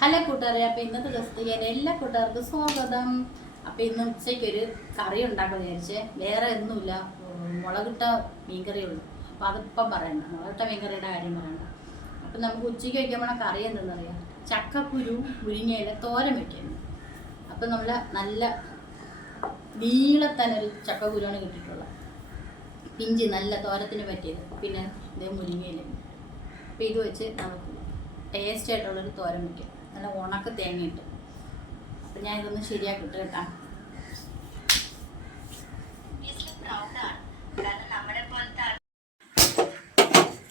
Hello കൂട്ടുകാരെ അപ്പോൾ ഇന്നത്തെ ദിവസത്തേക്ക് ഞാൻ എല്ലാ കൂട്ടുകാർക്കും സ്വാഗതം. അപ്പോൾ ഇന്ന് ഉച്ചയ്ക്ക് ഒരു കറി ഉണ്ടാക്കാൻ വിചാരിച്ചേ. വേറെ ഒന്നുമില്ല. മുളകിട്ട മീൻകറിയേ ഉള്ളൂ. അപ്പോൾ അതിപ്പം പറയണ്ട. മുളകിട്ട മീൻകറിയുടെ കാര്യം പറയണ്ട. അപ്പം നമുക്ക് ഉച്ചയ്ക്ക് വയ്ക്കുമ്പോൾ കറി എന്തെന്നറിയാം ചക്കക്കുരു മുരിങ്ങയില തോരൻ വയ്ക്കുന്നു അപ്പം നമ്മൾ നല്ല നീളത്തന്നെ ഒരു ചക്കക്കുരുവാണ് കിട്ടിയിട്ടുള്ളത്. പിഞ്ചി നല്ല തോരത്തിന് പറ്റിയത്. പിന്നെ ഇത് മുരിങ്ങയില. അപ്പം ഇത് വെച്ച് നമുക്ക് ടേസ്റ്റ് ആയിട്ടുള്ളൊരു തോരൻ വയ്ക്കും നല്ല ഉണക്ക തേങ്ങ ഇട്ട്. അപ്പം ഞാൻ ഇതൊന്ന് ശരിയാക്കിട്ട് കേട്ടാ.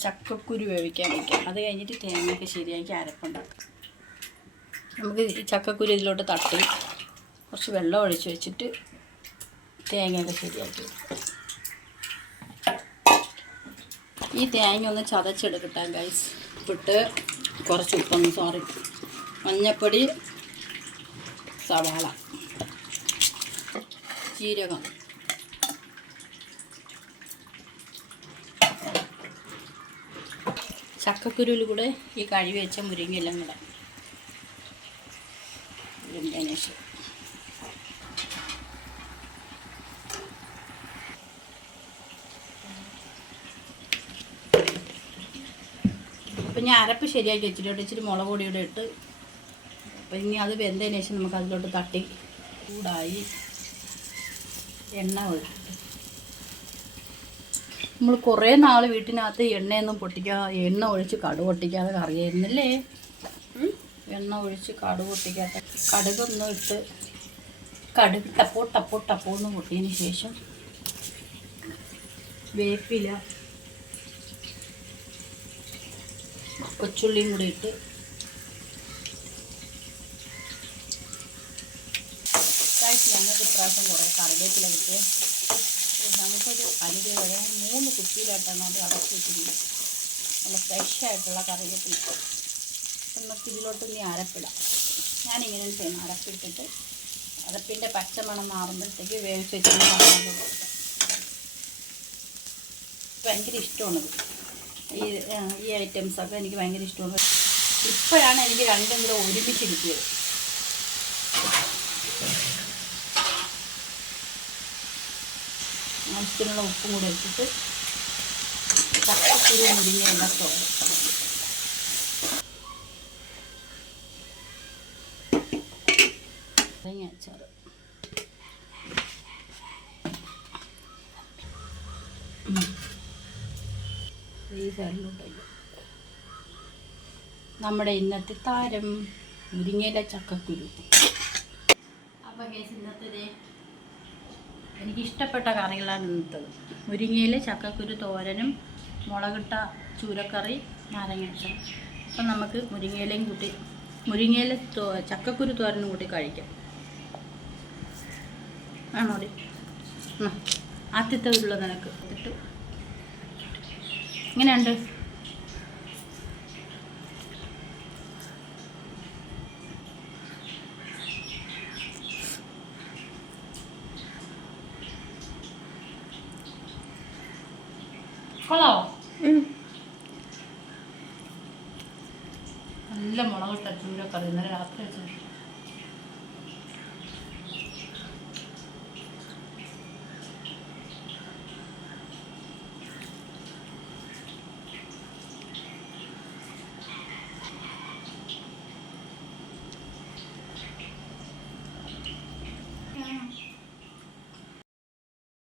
ചക്കക്കുരു വേവിക്കാൻ വയ്ക്കാം അത് കഴിഞ്ഞിട്ട് തേങ്ങയൊക്കെ ശരിയാക്കി അരപ്പുണ്ടാക്കും. നമുക്ക് ഈ ചക്കക്കുരു ഇതിലോട്ട് തട്ടി കുറച്ച് വെള്ളം ഒഴിച്ച് വെച്ചിട്ട് തേങ്ങയൊക്കെ ശരിയാക്കി ഈ തേങ്ങ ഒന്ന് ചതച്ചെടുക്കട്ടെ ഗൈസ് ഉപ്പിട്ട് കുറച്ച് ഉപ്പൊന്ന് സോറി മഞ്ഞപ്പൊടി സവാള ജീരകം. ചക്കക്കുരുവിൽ കൂടെ ഈ കഴുകി വെച്ച മുരിങ്ങയെല്ലാം കൂടെ. അപ്പം ഞാൻ അരപ്പ് ശരിയാക്കി വെച്ചിട്ടുണ്ട്. ഇച്ചിരി മുളക് പൊടിയുടെ ഇട്ട് അപ്പം ഇനി അത് വെന്തതിന് ശേഷം നമുക്ക് അതിലോട്ട് തട്ടി ചൂടായി എണ്ണ ഒഴിച്ചിട്ട് നമ്മൾ കുറേ നാൾ വീട്ടിനകത്ത് എണ്ണയൊന്നും പൊട്ടിക്കാതെ എണ്ണ ഒഴിച്ച് കടു പൊട്ടിക്കാതെ കറിയായിരുന്നല്ലേ? എണ്ണ ഒഴിച്ച് കടു പൊട്ടിക്കാത്ത കടുകൊന്നും ഇട്ട് കടുക് ടപ്പോ ടപ്പോ ടപ്പോ എന്ന് പൊട്ടിയതിന് ശേഷം വേപ്പില കൊച്ചുള്ളിയും കൂടി ഇട്ട് കഴിച്ച് ഞങ്ങൾക്ക് ഇപ്രാവശ്യം കുറേ കറിവേപ്പില കിട്ടിയേ ഓ, നമുക്കൊരു അനുഗ്രഹം വരെ മൂന്ന് കുപ്പിയിലായിട്ടാണ് അത് അടച്ചു വെച്ചിരിക്കുന്നത്. നല്ല ഫ്രഷായിട്ടുള്ള കറിവേപ്പില. നമുക്ക് ഇതിലോട്ട് ഇനി അരപ്പിടാം. ഞാനിങ്ങനെ ചെയ്യുന്നു അരപ്പിട്ടിട്ട് അരപ്പിന്റെ പച്ചമണം മാറുമ്പോഴത്തേക്ക് വേവിച്ച് വെച്ചിട്ട് ഭയങ്കര ഇഷ്ടമാണത് ഈ ഈ ഐറ്റംസൊക്കെ എനിക്ക് ഭയങ്കര ഇഷ്ടമാണ്. ഇപ്പോഴാണ് എനിക്ക് രണ്ടും കൂടെ ഒരുമിച്ചിരിക്കുന്നത് ആവശ്യത്തിനുള്ള ഉപ്പും കൂടെ ഇട്ടിട്ട് പച്ചക്കുരു മുരിങ്ങ തോന്നും തേങ്ങ നമ്മുടെ ഇന്നത്തെ താരം മുരിങ്ങയിലെ ചക്കക്കുരു. അപ്പോൾ കേസ് ഇന്നത്തെ ദേ എനിക്ക് ഇഷ്ടപ്പെട്ട കറികളാണ് ഇന്നത്തത്. മുരിങ്ങയിൽ ചക്കക്കുരു തോരനും മുളകിട്ട ചൂരക്കറി നാരങ്ങ അപ്പം നമുക്ക് മുരിങ്ങയിലയും കൂട്ടി മുരിങ്ങയില ചക്കക്കുരു തോരനും കൂട്ടി കഴിക്കാം. ആണോ ആദ്യത്തെ ഉള്ള നിനക്ക് എന്നിട്ട് എങ്ങനെയുണ്ട് കൊള്ളാവോ? നല്ല മുളകിട്ട ചൂരക്കറി ഇന്നലെ രാത്രി വെച്ചു